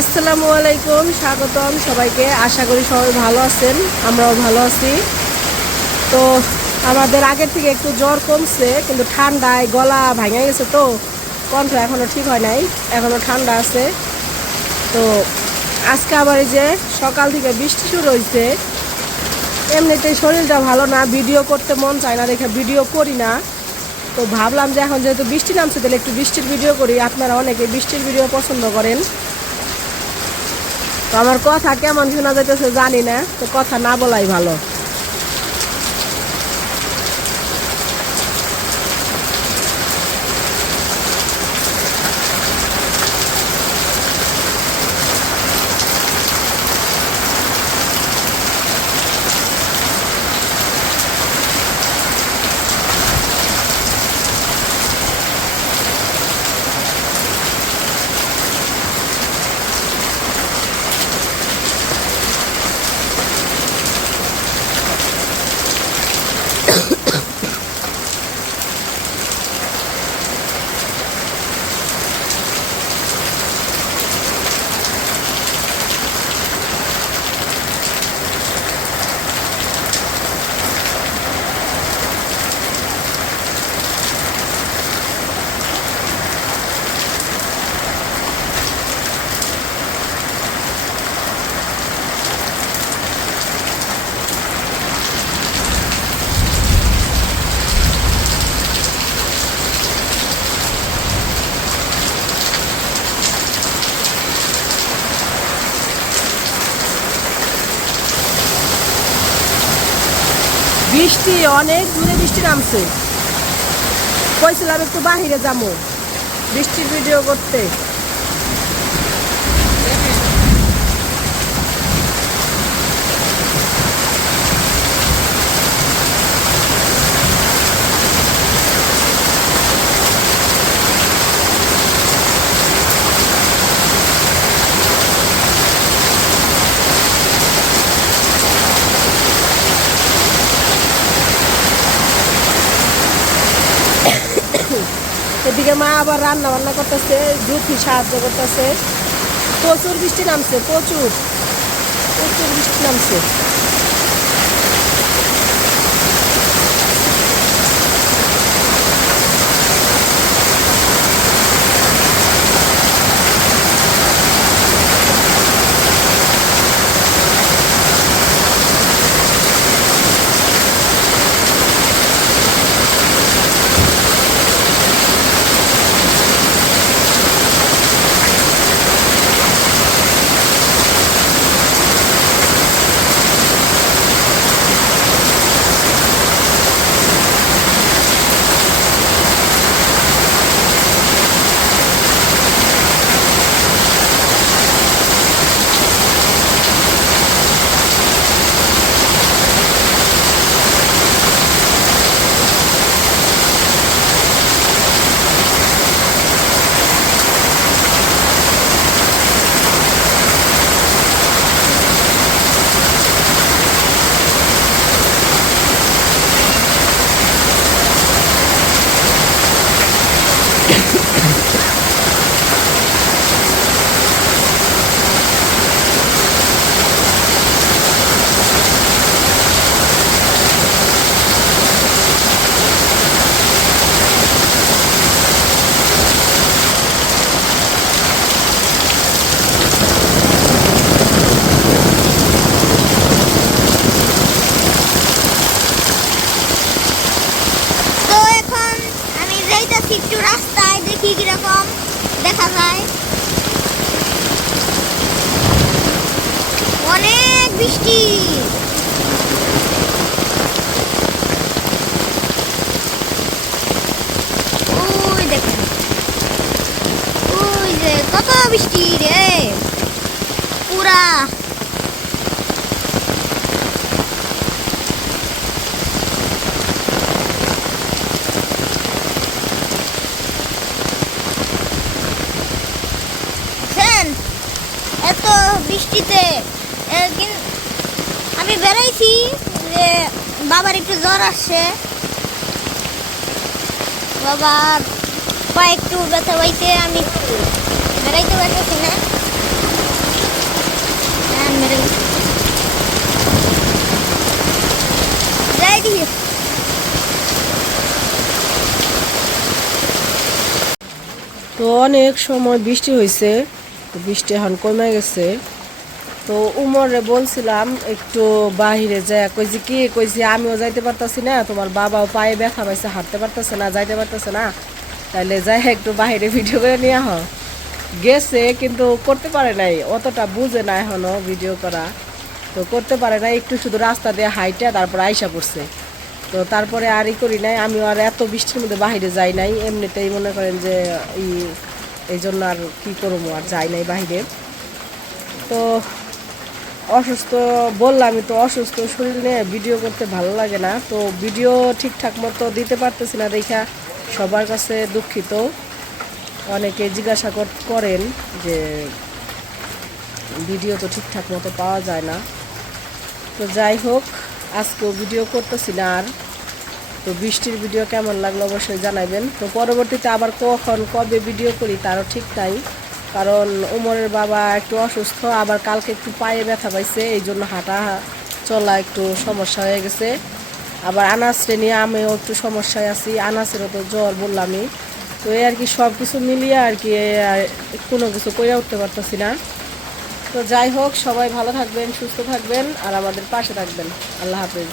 আসসালামু আলাইকুম, স্বাগতম সবাইকে। আশা করি সবাই ভালো আছেন, আমরাও ভালো আছি। তো আমাদের আগের থেকে একটু জ্বর কমছে, কিন্তু ঠান্ডায় গলা ভাঙে গেছে, তো কণ্ঠ এখনও ঠিক হয় নাই, এখনও ঠান্ডা আছে। তো আজকে আবার এই যে সকাল থেকে বৃষ্টি শুরু হয়েছে। এমনিতেই শরীরটা ভালো না, ভিডিও করতে মন চায় না দেখে ভিডিও করি না। তো ভাবলাম যে এখন যেহেতু বৃষ্টি নামছে, তাহলে একটু বৃষ্টির ভিডিও করি। আপনারা অনেকে বৃষ্টির ভিডিও পছন্দ করেন। তো আমার কথা কেমন শোনা যাইতেছে জানি না, তো কথা না বলাই ভালো। বৃষ্টি অনেক দূরে বৃষ্টি নামছে। কইছিলাম একটু বাহিরে যাবো বৃষ্টির ভিডিও করতে। এদিকে মা আবার রান্না বান্না করতেছে, জুথি সাহায্য করতেছে। প্রচুর বৃষ্টি নামছে, প্রচুর প্রচুর বৃষ্টি নামছে। একটু রাস্তায় দেখি কিরকম দেখা যায়। অনেক বৃষ্টি, ওই দেখেন, ওই যে কত বৃষ্টি রে, পুরা এত বৃষ্টিতে আমি বেড়াইছি যে বাবার একটু জ্বর আসছে, বাবার পা একটু ব্যথা পাইছে, আমি বেড়াইতে পারতেছি না। অনেক সময় বৃষ্টি হয়েছে, তো বৃষ্টি এখন কমে গেছে। তো উমরে বলছিলাম একটু বাহিরে যায়, কইছি কি কইছি আমিও যাইতে পারতাছি না, তোমার বাবাও পায়ে ব্যথা পাইছে, হাঁটতে পারতেছে না, যাইতে পারতেছে না, তাইলে যাই একটু বাহিরে ভিডিও করে নিয়ে গেছে, কিন্তু করতে পারে নাই, অতটা বুঝে না এখনো ভিডিও করা, তো করতে পারে না, একটু শুধু রাস্তা দিয়ে হাইটে তারপর আইসা পড়ছে। তো তারপরে আরই করি নাই, আমিও আর এত বৃষ্টির মধ্যে বাহিরে যাই নাই, এমনিতেই মনে করেন যে এই জন্য আর কি করবো, আর যাই নাই বাহিরে। তো অসুস্থ বললামই তো, অসুস্থ শরীর নিয়ে ভিডিও করতে ভালো লাগে না, তো ভিডিও ঠিকঠাক মতো দিতে পারতেছি না দেখা সবার কাছে দুঃখিত। অনেকে জিজ্ঞাসা করেন যে ভিডিও তো ঠিকঠাক মতো পাওয়া যায় না। তো যাই হোক, আজকেও ভিডিও করতেছি না আর। তো বৃষ্টির ভিডিও কেমন লাগলো অবশ্যই জানাবেন। তো পরবর্তীতে আবার কখন কবে ভিডিও করি তারও ঠিক নাই, কারণ উমরের বাবা একটু অসুস্থ, আবার কালকে একটু পায়ে ব্যথা পাইছে, এই জন্য হাঁটা চলা একটু সমস্যা হয়ে গেছে। আবার আনাসরে নিয়ে আমিও একটু সমস্যায় আছি, আনাসেরও তো জ্বর বললামই। তো এই আর কি সব কিছু মিলিয়ে আর কি কোনো কিছু করে উঠতে পারতেছি না। তো যাই হোক, সবাই ভালো থাকবেন, সুস্থ থাকবেন, আর আমাদের পাশে থাকবেন। আল্লাহ হাফেজ।